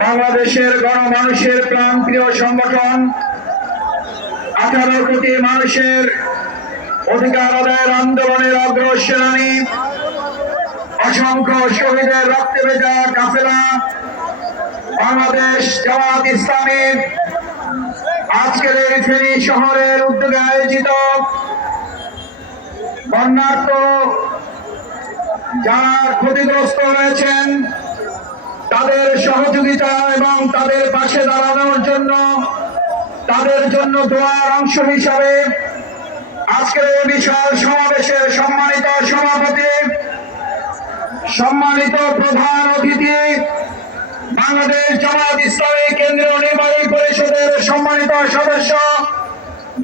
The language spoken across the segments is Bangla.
বাংলাদেশের গণমানুষের প্রাণপ্রিয় সংগঠন আঠারো কোটি মানুষের অধিকার আদায়ের আন্দোলনের অগ্রসেনানী অসংখ্য শহীদের রক্তে ভেজা কাফেলা, বাংলাদেশ জামাত ইসলামের আজকের এই ফেনী শহরের উদ্যোগে আয়োজিত বন্যার্থ যারা ক্ষতিগ্রস্ত হয়েছেন তাদের সহযোগিতা এবং তাদের পাশে দাঁড়ানোর জন্য, তাদের জন্য দোয়ার অংশ হিসাবে আজকের এই বিশাল সমাবেশের সম্মানিত সভাপতি সম্মানিত প্রধান অতিথি বাংলাদেশ জামাত ইসলামী কেন্দ্রীয় নির্বাহী পরিষদের সম্মানিত সদস্য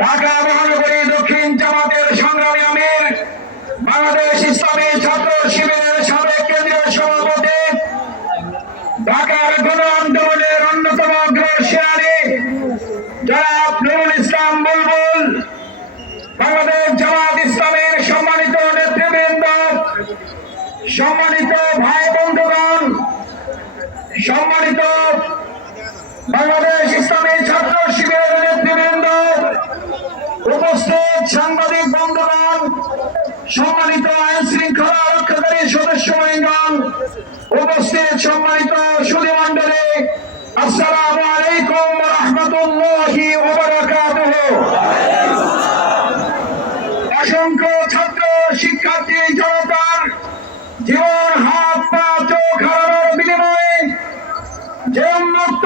ঢাকা মহানগরী দক্ষিণ জামাতের সংগ্রামী আমির বাংলাদেশ ইসলামী ছাত্র শিবিরের সাবেক কেন্দ্রীয় সভাপতি ঢাকার গণ আন্দোলনের অন্যতম অগ্রসেনানী জনাব নুরুল ইসলাম বুলবুল বাংলাদেশ জামাত ইসলামের সম্মানিত নেতৃবৃন্দ সম্মানিত ভাই বন্ধুগণ সম্মানিত বাংলাদেশ ইসলামী ছাত্র শিবিরের নেতৃবৃন্দ উপস্থিত সাংবাদিক বন্ধুগণ, সম্মানিত আইন শৃঙ্খলা রক্ষাকারী সদস্যগণ উপস্থিত সম্মানিত সুধী মন্ডলী আসসালামু আলাইকুম রহমতুল্লাহি অসংখ্য ছাত্র, শিক্ষার্থী, জনতার জীবন হাত পা চোখ হারানোর বিনিময়ে যে উন্মুক্ত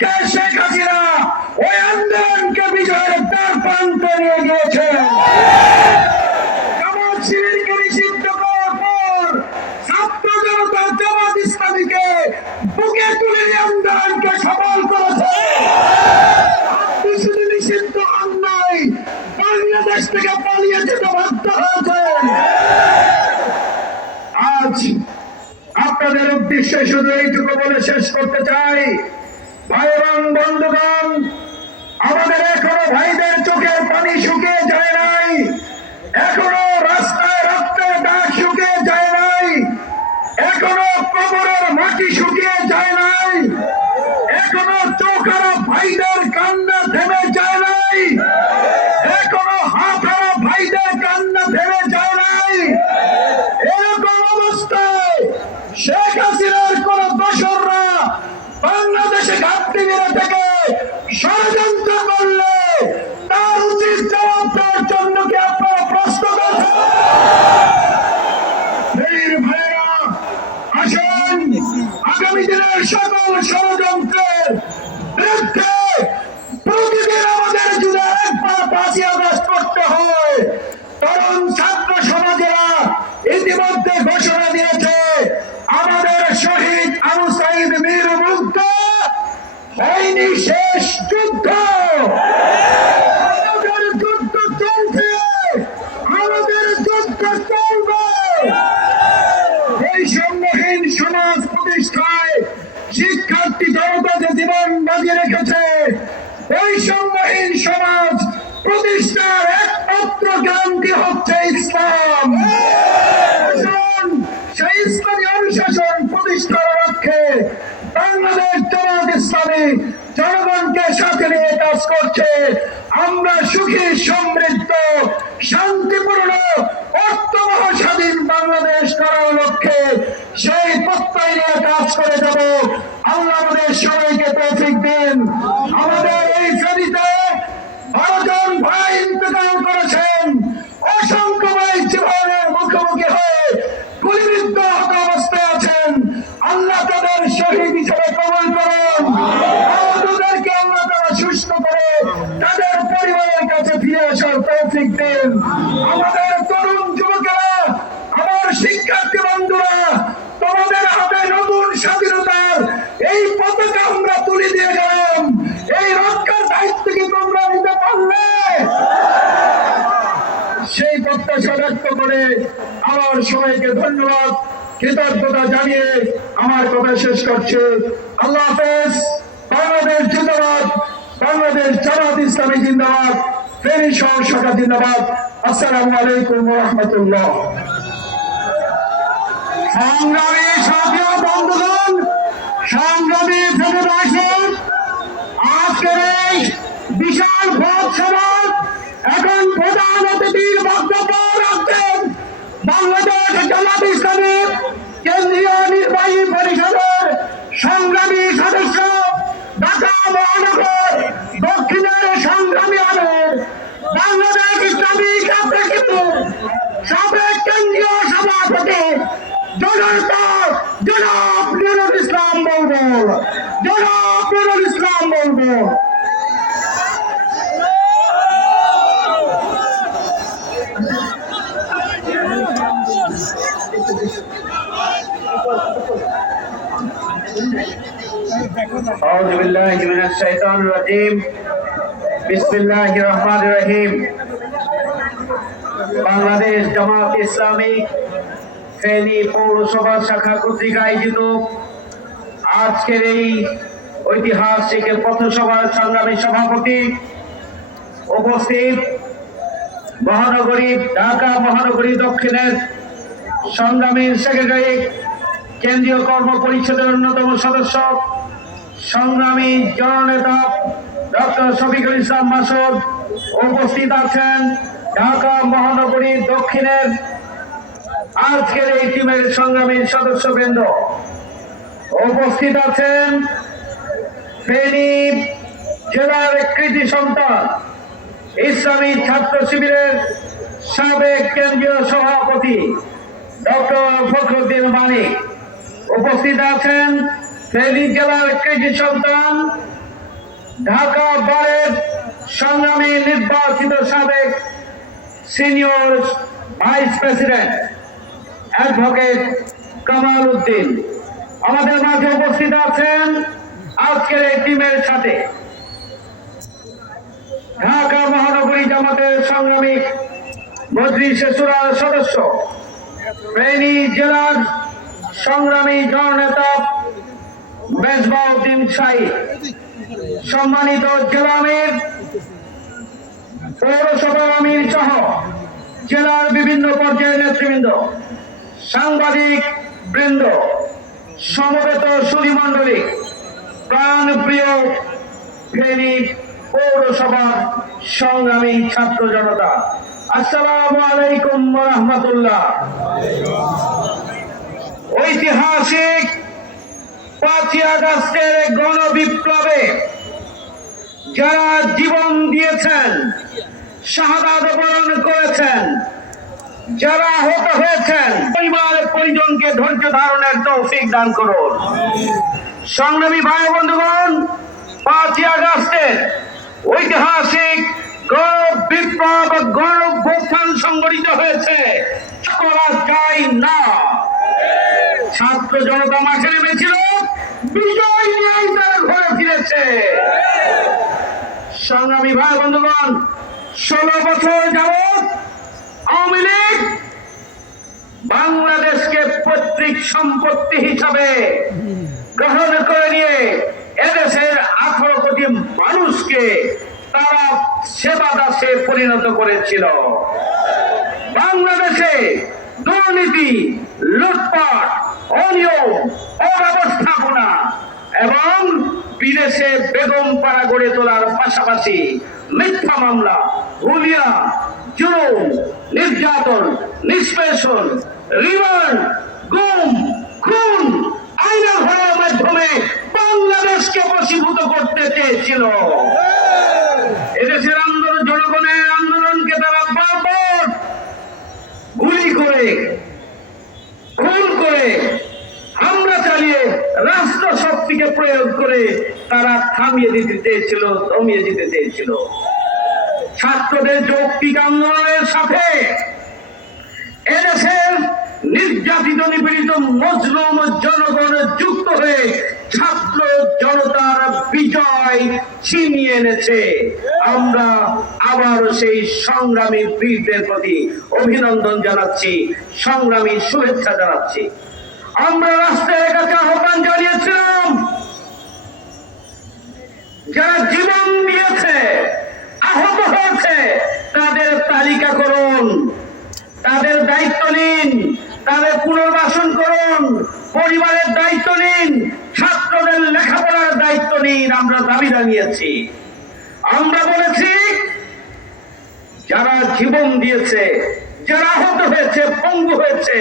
কে শেখ হাসিনা ওই আন্দোলনকে বিজয়ের দ্বার প্রান্তে নিয়ে গিয়েছে তুলে আন্দোলনকে সফল নিষিদ্ধ থেকে পালিয়ে যেতে বাধ্য হয়েছে। আজ আপনাদের উদ্দেশ্যে শুধু এইটুকু বলে শেষ করতে চাই। ভাই এবং আমাদের এখনও ভাইদের চোখের পানি শুকিয়ে যায় নাই, এখনও রাস্তায় রক্তের দাগ শুকিয়ে যায় নাই, এখনও কবরের মাটি শুকিয়ে যায় নাই, এখনও চোখারা ভাইদের কান্না থেমে যায় নাই, এখনও হাতারা ভাইদের কান্না থেমে যায় নাই। এরকম অবস্থায় শেখ কাশ্মীরে থেকে ষড়যন্ত্র করলে নিঃসন্দেহ করছে আল্লাহ হাফেজ বাংলাদেশ জিন্দাবাদ বাংলাদেশ জামাত ইসলামী জিন্দাবাদ ফেরি শহর শাখা জিন্দাবাদ আসসালামু আলাইকুম রহমতুল্লাহ সংগ্রামী সাথীয় বন্ধুগণ সংগ্রামী ফেরিবাসী আজকের এই বিশাল ভোট সভার এখন প্রধান অতিথির বক্তব্য রাখছেন বাংলাদেশ জামাত ইসলামের কেন্দ্রীয় নির্বাহী পরিষদের সংগ্রামী সদস্য, ঢাকা মহানগর, দক্ষিণের সংগ্রামী আমের বাংলাদেশ ইসলামী ছাত্রশিল্প সাবেক কেন্দ্রীয় সভাপতি জনতা, জনাব নুরুল ইসলাম বলব, জনাব নুরুল ইসলাম বলব। أعوذ بالله من الشيطان الرجيم بسم الله الرحمن الرحيم বাংলাদেশ জামাত ইসলামী ফেনী পৌরসভা শাখা কর্তৃক আয়োজিত আজকের এই ঐতিহাসিক পথসভার সংগ্রামী সভাপতি উপস্থিত মহানগরী ঢাকা মহানগরী দক্ষিণের সংগ্রামী সেক্রেটারি কেন্দ্রীয় কর্ম পরিষদের অন্যতম সদস্য সংগ্রামী জননেতা ডক্টর শফিকুল ইসলাম মাসুদ উপস্থিত আছেন ঢাকা মহানগরী দক্ষিণের আজকের এই টিমের সংগ্রামী সদস্যবৃন্দ। উপস্থিত আছেন ফেনী জেলার কৃতি সন্তান, ইসলামী ছাত্র শিবিরের সাবেক কেন্দ্রীয় সভাপতি ডক্টর ফখরুদ্দিন মানিক। উপস্থিত আছেন ফেনী জেলার কৃষি সন্তান, ঢাকা বারের সংগ্রামী নির্বাচিত সাবেক senior vice president advocate Kamal Uddin. আমাদের মাঝে উপস্থিত আছেন আজকের এই টিমের সাথে। ঢাকা মহানগরী জামাতের সংগ্রামী মজলিসে সদস্য। ফেনী জেলার সংগ্রামী জননেতা মেজবাউদ্দিন শাহী সম্মানিত জেলা আমির পৌরসভা আমির সহ জেলার বিভিন্ন পর্যায়ের নেতৃবৃন্দ, সাংবাদিক বৃন্দ, সমবেত সুধীমণ্ডলী প্রাণ প্রিয় ফেনী পৌরসভার সংগ্রামী ছাত্র জনতা, আসসালাম আলাইকুম রহমতুল্লাহ। ঐতিহাসিক পাঁচই আগস্টের গণ বিপ্লবে যারা জীবন দিয়েছেন, শাহাদাত বরণ করেছেন, যারা হত হয়েছেন, পরিবার পরিজনকে ধৈর্য ধারণের তৌফিক দান করুন। সংগ্রামী ভাই বন্ধুগণ, পাঁচই আগস্টের ঐতিহাসিক গৌরব বিপ্লব ভোত্থান সংগঠিত হয়েছে। করা যায় না। ছাত্র জনতা মাঠে নেমেছিল। সংগ্রামী ভাই, বন্ধুগণ, ষোলো বছর যাবৎ আওয়ামী লীগ বাংলাদেশকে পৈতৃক সম্পত্তি হিসাবে গ্রহণ করে নিয়ে এদেশের আঠারো কোটি মানুষকে তারা সেবা দাসে পরিণত করেছিল। বাংলাদেশে দুর্নীতি, লুটপাট অনিয়ম, অব্যবস্থাপনা এবং বিদেশে বেগম পাড়া গড়ে তোলার পাশাপাশি মিথ্যা মামলা হুলিয়া জুলুম, নির্যাতন, নিষ্পেষণ, রিমান্ড, গুম, খুন আইনা ঘরের মাধ্যমে বাংলাদেশকে বশীভূত করতে চেয়েছিল। এদেশের আন্দোলন, জনগণের আন্দোলনকে তারা বারবার গুলি করে, খুন করে চালিয়ে রাষ্ট্র শক্তিকে প্রয়োগ করে তারা থামিয়ে দিতে চেয়েছিল, দমিয়ে দিতে চেয়েছিল। ছাত্রদের যৌক্তিক আন্দোলনের সাথে এদেশের নির্যাতিত, নিপীড়িত মজলুম জনগণ যুক্ত হয়ে ছাত্র জনতার বিজয় ছিনিয়ে এনেছে। আমরা আবার সেই সংগ্রামী বীরদের প্রতি অভিনন্দন জানাচ্ছি, সংগ্রামী শুভেচ্ছা জানাচ্ছি। আমরা রাষ্ট্রের কাছে আহ্বান জানিয়েছিলাম, যারা জীবন দিয়েছে, আহত হয়েছে, তাদের তালিকা করুন, তাদের দায়িত্ব নিন, তাদের পুনর্বাসন করুন, পরিবারের দায়িত্ব নিন, ছাত্রদের লেখাপড়ার দায়িত্ব নিন, আমরা দাবি জানিয়েছি। আমরা বলেছি, যারা জীবন দিয়েছে, যারা আহত হয়েছে, পঙ্গু হয়েছে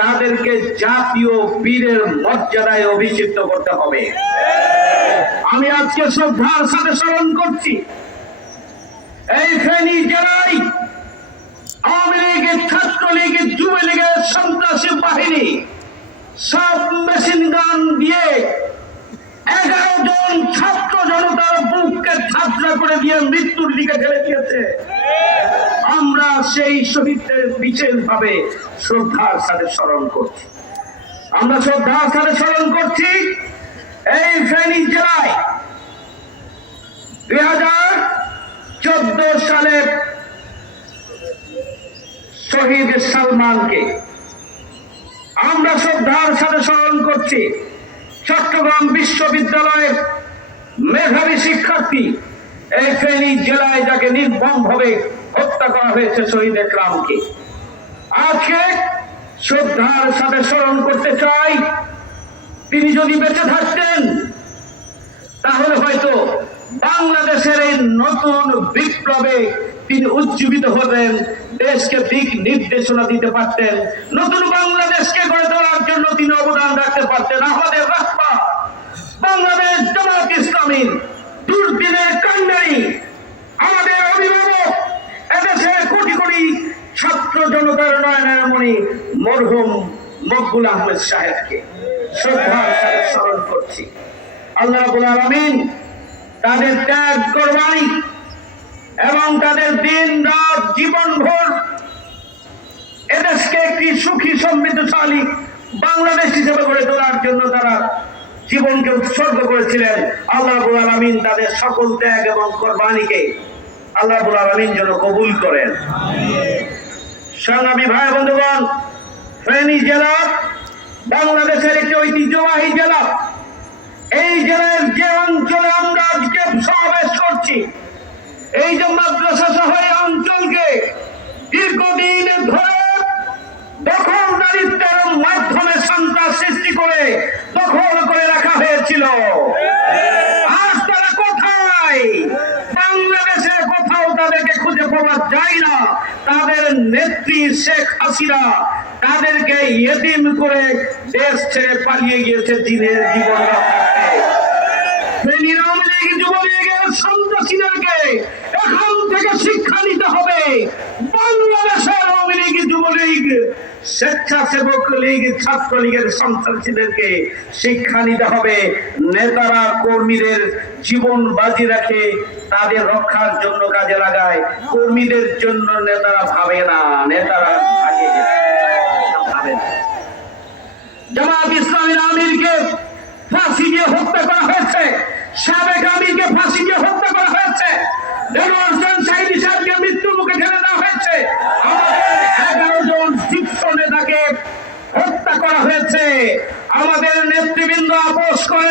তাদেরকে জাতীয় বীরের মর্যাদায় অভিষিক্ত করতে হবে। আমি আজকে শ্রদ্ধার সাথে স্মরণ করছি। এই ফেনী জেলায় আওয়ামী লীগের ছাত্রলীগের যুবলীগের সন্ত্রাসী বাহিনী সব মেশিন গান দিয়ে এগারো জন ছাত্র জনতার বুককে ছাত্রা করে দিয়ে মৃত্যুর দিকে ঠেলে দিয়েছে। আমরা সেই শহীদদের বিশেষ ভাবে শ্রদ্ধার সাথে স্মরণ করছি। আমরা শ্রদ্ধার সাথে স্মরণ করছি এই ফেনী জেলায় দুই হাজার চোদ্দ সালের শহীদ সালমানকে আমরা শ্রদ্ধার সাথে স্মরণ করছি। চট্টগ্রাম বিশ্ববিদ্যালয়ের মেধাবী শিক্ষার্থী এই ফেনী জেলায় যাকে নির্মম ভাবে হত্যা করা হয়েছে শহীদ একরামকে আজকে শ্রদ্ধার সাথে স্মরণ করতে চাই, তিনি যদি বেঁচে থাকতেন, তাহলে হয়তো বাংলাদেশের এই নতুন বিপ্লবে তিনি উজ্জীবিত হতেন, দেশকে দিক নির্দেশনা দিতে পারতেন, নতুন বাংলাদেশকে গড়ে তোলার জন্য তিনি অবদান রাখতে পারতেন, আমাদের বাংলাদেশ জামাত ইসলামী দুর্দিনের কান্ডারি। আমাদের অভিভাবক, এদেশের কোটি কোটি ছাত্র জনতার নয়নের মণি মরহুম মকবুল আহমেদ সাহেবকে বাংলাদেশ হিসেবে গড়ে তোলার জন্য তারা জীবনকে উৎসর্গ করেছিলেন। আল্লাহ আলামিন তাদের সকল ত্যাগ এবং কোরবানিকে আল্লাহ আলামিন যেন কবুল করেন। সংগ্রামী ভাই বন্ধুগণ, ফেনী জেলা বাংলাদেশের একটি ঐতিহ্যবাহী জেলা। এই জেলার যে অঞ্চলে আমরা আজকে সমাবেশ করছি, এই যে মাদ্রাসা এই অঞ্চলকে দীর্ঘদিন ধরে দখলদারিত্বের মাধ্যমে সন্ত্রাস সৃষ্টি করে দখল করে রাখা হয়েছিল। আজ তারা কোথায়? বাংলাদেশে কোথাও তাদেরকে খুঁজে পাওয়া যায় না। তাদের নেত্রী শেখ হাসিনা তাদেরকে ইয়েতিম করে দেশ ছেড়ে পালিয়ে গিয়েছে দিনের জীবন সন্ত্রাসীদেরকে এখন থেকে শিক্ষা নিতে হবে। বাংলাদেশের আওয়ামী লীগ যুবলীগ স্বেচ্ছাসেবক লীগ, ছাত্রলীগের সন্ত্রাসীদেরকে শিক্ষা নিতে হবে। নেতারা, কর্মীদের জীবন বাজি রাখে, তাদের রক্ষার জন্য কাজে লাগায়। কর্মীদের জন্য নেতারা ভাবে না, নেতারা আগে জামাত ইসলামের আমিরকে ফাঁসি দিয়ে হত্যা করা হয়েছে। সাবেক আমিরকে ফাঁসি দিয়ে হত্যা করা হয়েছে। মৃত্যুর মুখে ঠেলে দেওয়া হয়েছে আমাদের এগারো জন শীর্ষ নেতাকে হত্যা করা হয়েছে আমাদের নেতৃবৃন্দ আপোষ করে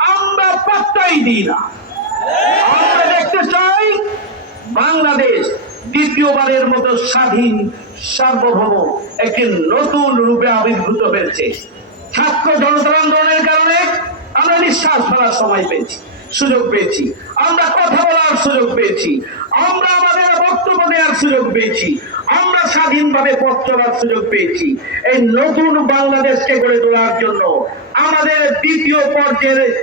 আমরা পাত্তাই দিই না। আমরা দেখতে চাই বাংলাদেশ দ্বিতীয়বারের মতো স্বাধীন, সার্বভৌম একটি নতুন রূপে আবির্ভূত হয়েছে। ছাত্র জনতার আন্দোলনের কারণে আমরা নিঃশ্বাস ফেলার সময় পেয়েছি, সুযোগ পেয়েছি। আমরা কথা বলার সুযোগ পেয়েছি। আমরা আমাদের বক্তব্য দেওয়ার সুযোগ পেয়েছি। আমরা স্বাধীনভাবে পথ চলার সুযোগ পেয়েছি। এই নতুন বাংলাদেশকে গড়ে তোলার জন্য আমাদের দ্বিতীয় পর্যায়ের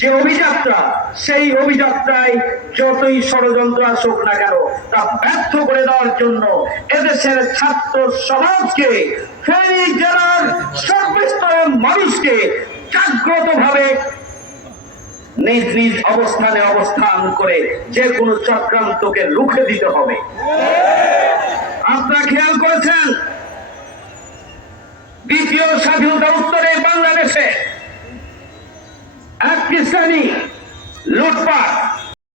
যে অভিযাত্রা, সেই অভিযাত্রায় যতই ষড়যন্ত্র আসুক না কেন, তা ব্যর্থ করে দেওয়ার জন্য এদেশের ছাত্র সমাজকে, ফেনী জেলার সর্বস্তরের মানুষকে জাগ্রত ভাবে নিজ নিজ অবস্থানে অবস্থান করে যে কোনো চক্রান্তকে রুখে দিতে হবে। আপনারা খেয়াল করেছেন? দ্বিতীয় স্বাধীনতা উত্তরে বাংলাদেশে এক শ্রেণি লুটপাট